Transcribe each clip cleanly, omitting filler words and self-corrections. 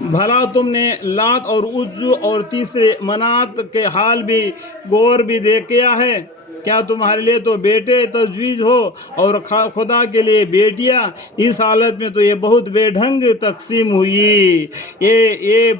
بھلا تم نے لات اور عزو اور تیسرے منات کے حال بھی غور بھی دیکھا ہے؟ کیا تمہارے لیے تو بیٹے تجویز ہو اور خدا کے لیے بیٹیاں؟ اس حالت میں تو یہ بہت بے ڈھنگ تقسیم ہوئی۔ یہ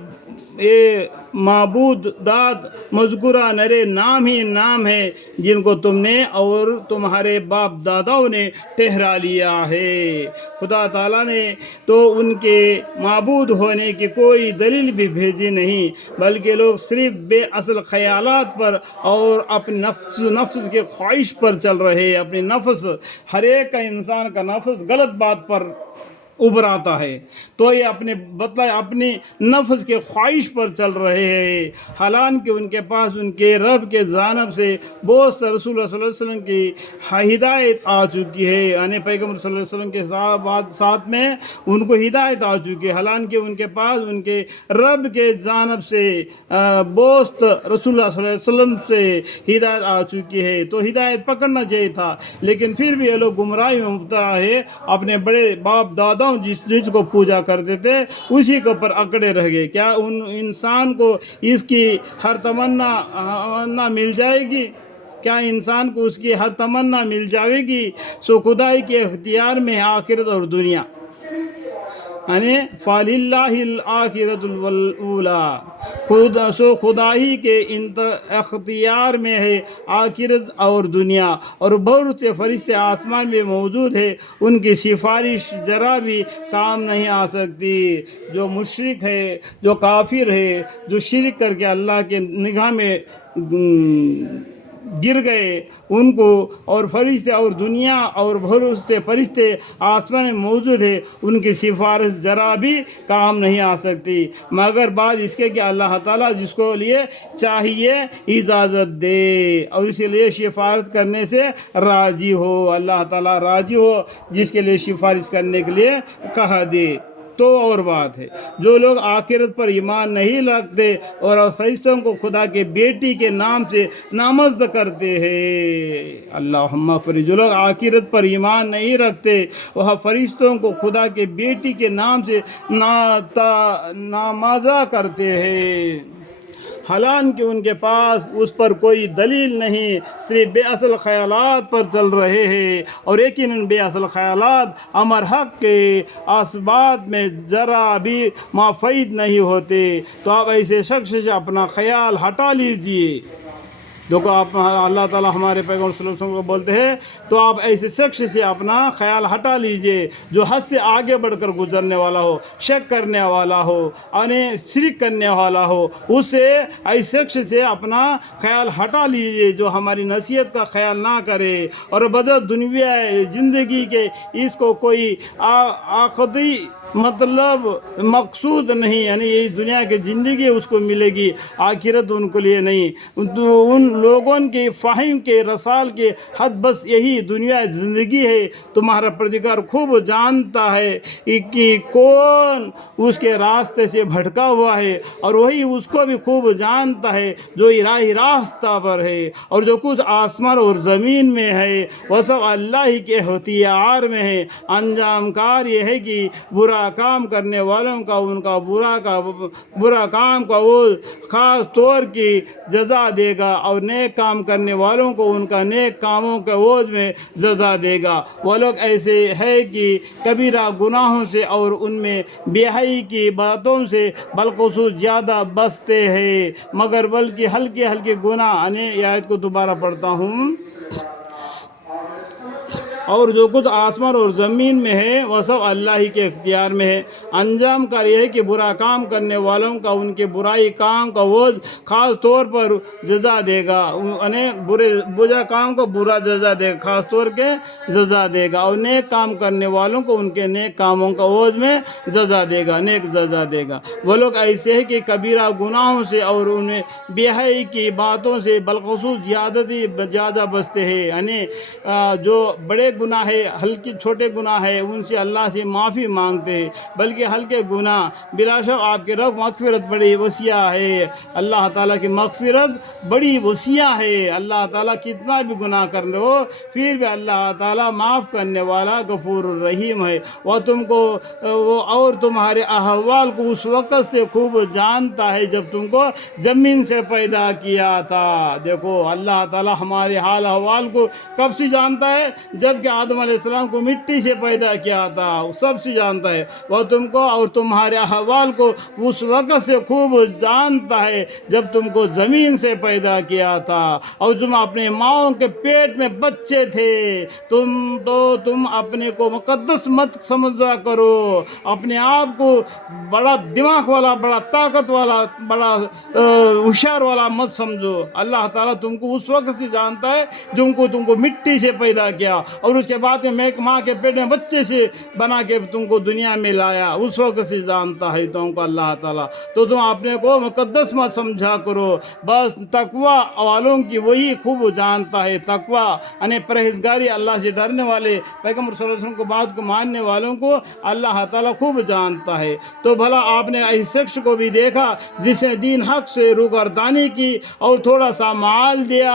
معبود داد مذکورہ نرے نام ہی نام ہے جن کو تم نے اور تمہارے باپ داداؤں نے ٹھہرا لیا ہے۔ خدا تعالیٰ نے تو ان کے معبود ہونے کی کوئی دلیل بھی بھیجی نہیں، بلکہ لوگ صرف بے اصل خیالات پر اور اپنے نفس کے خواہش پر چل رہے ہیں۔ اپنی نفس، ہر ایک کا انسان کا نفس غلط بات پر ابھر آتا ہے، تو یہ اپنی نفس کے خواہش پر چل رہے ہیں، حالانکہ ان کے پاس ان کے رب کے جانب سے بہت سے رسول اللہ صلی اللہ علیہ وسلم کی ہدایت آ چکی ہے، یعنی پیغمبر صلی اللہ علیہ وسلم کے ساتھ میں ان کو ہدایت آ چکی ہے، حالانکہ ان کے پاس ان کے رب کے جانب سے بہت رسول اللہ صلی اللہ علیہ وسلم سے ہدایت آ چکی ہے، تو ہدایت پکڑنا چاہیے تھا، لیکن پھر بھی یہ لوگ گمراہی میں مبتلا ہے۔ اپنے بڑے باپ دادا جس کو پوجا کرتے تھے اسی کے اوپر اکڑے رہ گئے۔ کیا ان انسان کو اس کی ہر تمنا مل جائے گی؟ کیا انسان کو اس کی ہر تمنا مل جائے گی؟ سو خدائی کے اختیار میں آخرت اور دنیا، یعنی فَلِلَّهِ الْآخِرَةُ الْأُولَىٰ، سو خدائی کے اختیار میں ہے آخرت اور دنیا، اور بہت سے فرشتے آسمان میں موجود ہیں، ان کی سفارش ذرا بھی کام نہیں آ سکتی۔ جو مشرک ہے، جو کافر ہے، جو شرک کر کے اللہ کے نگاہ میں گر گئے، ان کو اور فرشتے اور دنیا اور بہت سے فرشتے آسمان میں موجود ہیں، ان کی سفارش ذرا بھی کام نہیں آ سکتی، مگر بعد اس کے کہ اللہ تعالیٰ جس کو لیے چاہیے اجازت دے اور اسی لیے سفارش کرنے سے راضی ہو۔ اللہ تعالیٰ راضی ہو جس کے لیے سفارش کرنے کے لیے کہا دے تو اور بات ہے۔ جو لوگ آخرت پر ایمان نہیں رکھتے اور فرشتوں کو خدا کے بیٹی کے نام سے نامزد کرتے ہیں، اللہم اغفر، جو لوگ آخرت پر ایمان نہیں رکھتے وہ فرشتوں کو خدا کے بیٹی کے نام سے نامزد کرتے ہیں، حالانکہ ان کے پاس اس پر کوئی دلیل نہیں، صرف بے اصل خیالات پر چل رہے ہیں، اور یقیناً بے اصل خیالات امر حق کے اسباب میں ذرا بھی مفید نہیں ہوتے۔ تو آپ ایسے شخص سے اپنا خیال ہٹا لیجئے۔ دیکھو، آپ اللہ تعالیٰ ہمارے پیغمبر صلی اللہ علیہ وسلم کو بولتے ہیں تو آپ ایسے شخص سے اپنا خیال ہٹا لیجئے جو حد سے آگے بڑھ کر گزرنے والا ہو، شک کرنے والا ہو، یعنی شرک کرنے والا ہو، اس سے ایسے شخص سے اپنا خیال ہٹا لیجئے جو ہماری نصیحت کا خیال نہ کرے اور بجز دنیا زندگی کے اس کو کوئی آخری مطلب مقصود نہیں، یعنی یہ دنیا کی زندگی اس کو ملے گی، آخرت ان کے لیے نہیں۔ ان لوگوں کی فہم کے رسال کے حد بس یہی دنیا زندگی ہے۔ تمہارا پروردگار خوب جانتا ہے کہ کون اس کے راستے سے بھٹکا ہوا ہے، اور وہی اس کو بھی خوب جانتا ہے جو راہ راستہ پر ہے، اور جو کچھ آسمان اور زمین میں ہے وہ سب اللہ ہی کے اختیار میں ہے۔ انجام کار یہ ہے کہ برا کام کرنے والوں کا ان کا برا کام کا وہ خاص طور کی جزا دے گا، اور نیک کام کرنے والوں کو ان کا نیک کاموں کے عوض میں جزا دے گا۔ وہ لوگ ایسے ہیں کہ کبیرہ گناہوں سے اور ان میں بے حیائی کی باتوں سے بالخصوص زیادہ بچتے ہیں، مگر بلکہ ہلکے ہلکے گناہ، یہ آیت کو دوبارہ پڑھتا ہوں، اور جو کچھ آسمان اور زمین میں ہے وہ سب اللہ ہی کے اختیار میں ہے۔ انجام کار یہ ہے کہ برا کام کرنے والوں کا ان کے برائی کام کا وہ خاص طور پر جزا دے گا، انہیں برا کام کو برا جزا دے گا، خاص طور کے جزا دے گا، اور نیک کام کرنے والوں کو ان کے نیک کاموں کا عوض میں جزا دے گا، نیک جزا دے گا۔ وہ لوگ ایسے ہیں کہ کبیرہ گناہوں سے اور ان میں بے حیائی کی باتوں سے بالخصوص زیادہ بچتے ہیں، یعنی جو بڑے گناہ ہے، ہلکے چھوٹے گناہ ہے، ان سے اللہ سے معافی مانگتے ہیں، بلکہ ہلکے گناہ بلا شک آپ کے رب مغفرت بڑی وسیع ہے۔ اللہ تعالیٰ کی مغفرت بڑی وسیع ہے۔ اللہ تعالیٰ کتنا بھی گناہ کر لو پھر بھی اللہ تعالیٰ معاف کرنے والا غفور الرحیم ہے۔ وہ تم کو اور تمہارے احوال کو اس وقت سے خوب جانتا ہے جب تم کو زمین سے پیدا کیا تھا۔ دیکھو اللہ تعالیٰ ہمارے حال احوال کو کب سے جانتا ہے؟ جب کہ آدم علیہ السلام کو مٹی سے پیدا کیا تھا، سب سے جانتا ہے۔ وہ تم کو اور تمہارے احوال کو اس وقت سے خوب جانتا ہے جب تم کو زمین سے پیدا کیا تھا اور تم اپنے ماؤں کے پیٹ میں بچے تھے۔ تم اپنے کو مقدس مت سمجھا کرو، اپنے آپ کو بڑا دماغ والا، بڑا طاقت والا، بڑا ہوشیار والا مت سمجھو۔ اللہ تعالیٰ تم کو اس وقت سے جانتا ہے تم کو مٹی سے پیدا کیا اور اس کے بعد میں ماں کے پیٹ میں بچے سے بنا کے تم کو دنیا میں لایا، اس وقت سے جانتا ہے تم کو اللہ تعالیٰ۔ تو تم اپنے کو مقدس مت سمجھا کرو، بس تقوی والوں کی وہی خوب جانتا ہے۔ تقوی یعنی پرہیزگاری، اللہ سے ڈرنے والے، پیغمبر صلی اللہ علیہ وسلم کو بات کو ماننے والوں کو اللہ تعالیٰ خوب جانتا ہے۔ تو بھلا آپ نے اس شخص کو بھی دیکھا جس نے دین حق سے روگردانی کی اور تھوڑا سا مال دیا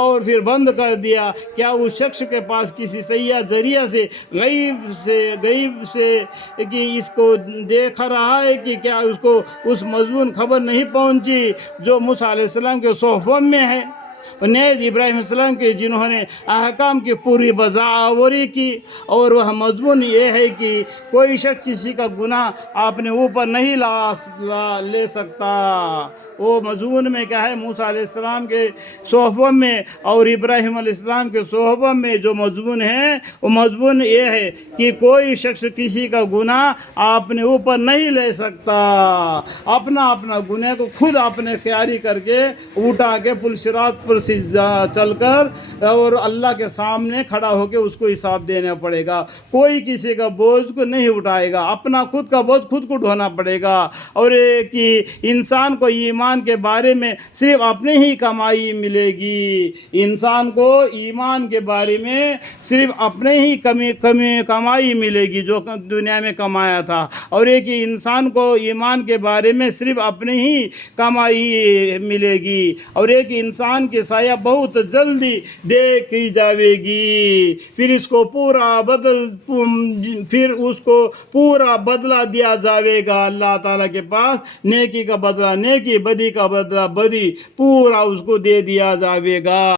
اور پھر بند کر دیا؟ کیا اس شخص کے پاس کسی سیاح ذریعہ سے غیب سے کہ اس کو دیکھ رہا ہے کہ کیا اس کو اس مضمون خبر نہیں پہنچی جو موسیٰ علیہ السلام کے صحف میں ہے؟ نیز ابراہیم علیہ السلام کے جنہوں نے احکام کی پوری بازآوری کی، اور وہ مضمون یہ ہے کہ کوئی شخص کسی کا گناہ اپنے اوپر نہیں لے سکتا۔ وہ مضمون میں کیا ہے؟ موسیٰ علیہ السلام کے صحف میں اور ابراہیم علیہ السلام کے صحف میں جو مضمون ہے وہ مضمون یہ ہے کہ کوئی شخص کسی کا گناہ اپنے اوپر نہیں لے سکتا، اپنا گناہ کو خود اپنے خیاری کر کے اٹھا کے پل صراط پر سے چل کر اور اللہ کے سامنے کھڑا ہو کے اس کو حساب دینا پڑے گا۔ کوئی کسی کا بوجھ کو نہیں اٹھائے گا، اپنا خود کا بوجھ خود کو ڈھونا پڑے گا۔ اور کہ انسان کو ایمان کے بارے میں صرف اپنے ہی کمائی ملے گی، انسان کو ایمان کے بارے میں صرف اپنے ہی کمائی ملے گی جو دنیا میں کمایا تھا، اور ایک انسان کو ایمان کے بارے میں صرف اپنے ہی کمائی ملے گی، اور ایک انسان کی سایہ بہت جلدی دیکھی جاوے گی، پھر اس کو پورا بدلہ دیا جاوے گا اللہ تعالیٰ کے پاس۔ نیکی کا بدلہ نیکی، بدی کا بدلہ بدی، پورا اس کو دے دیا جاوے گا۔